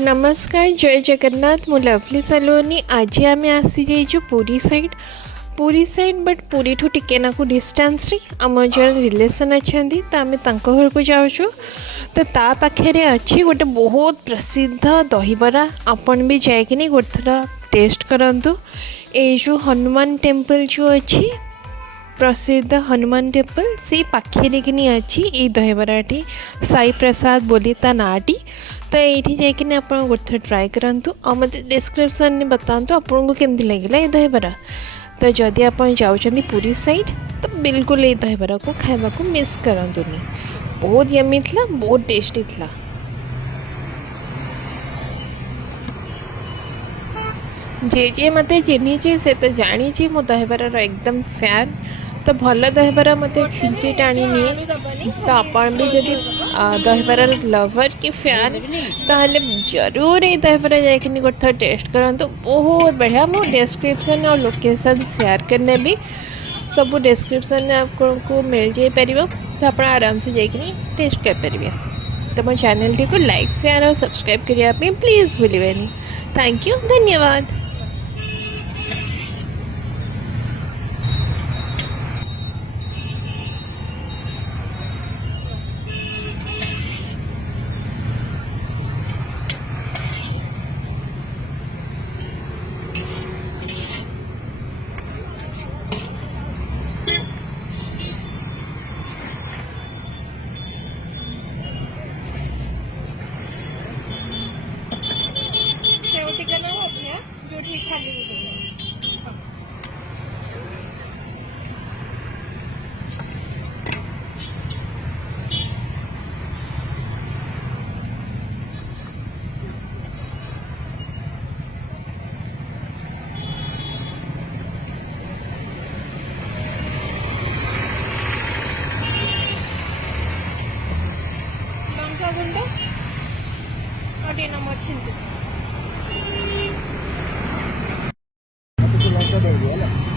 नमस्कार जय जगन्नाथ मु लवली सलोनी आज आम आसी जाइए पुरी साइड बट पुरी ठू टिके नाकू डिस्टेंस रे आम जो रिलेसन अच्छा तो आम घर को जाऊँ तो ता पाखे अच्छी गोटे बहुत प्रसिद्ध दहीबरा आपण भी जाकि गोटे थर टेस्ट करंतु ए जो हनुमान टेम्पल जो अच्छी प्रसिद्ध हनुमान टेम्पल से पाखे कि अच्छी ये दहीबराटी साई प्रसाद बोली ता नाटी तो ये जाकि आप गोटे ट्राए करूँ और मत डिस्क्रिप्शन में बतातु आपको केमती लगे ये दहीबरा। तो जदि आप जाऊँच पुरी साइड तो बिल्कुल ये दहीबरा को खावा को मिस करंतुनी। बहुत यमी था, बहुत टेस्टी था। जे मत चिन्ही से तो जानी मो दहीबरार एकदम फैन। तो भल दहीबरा मत खिंची टाणी निए तो आपण भी जदि दहीबरार लवर कि फैन ताहले जरूर ये दहीबरा जाकि गोटे टेस्ट करंतु। बहुत बढ़िया। मो डिस्क्रिप्शन और लोकेशन शेयर करने भी सब डिस्क्रिप्शन में आपको मिल जापर तो आप आराम से जाकि टेस्ट करेंगे। तो मो चैनल टी को लाइक शेयर और सब्सक्राइब करने प्लीज़ भूलें। थैंक यू, धन्यवाद। नंबर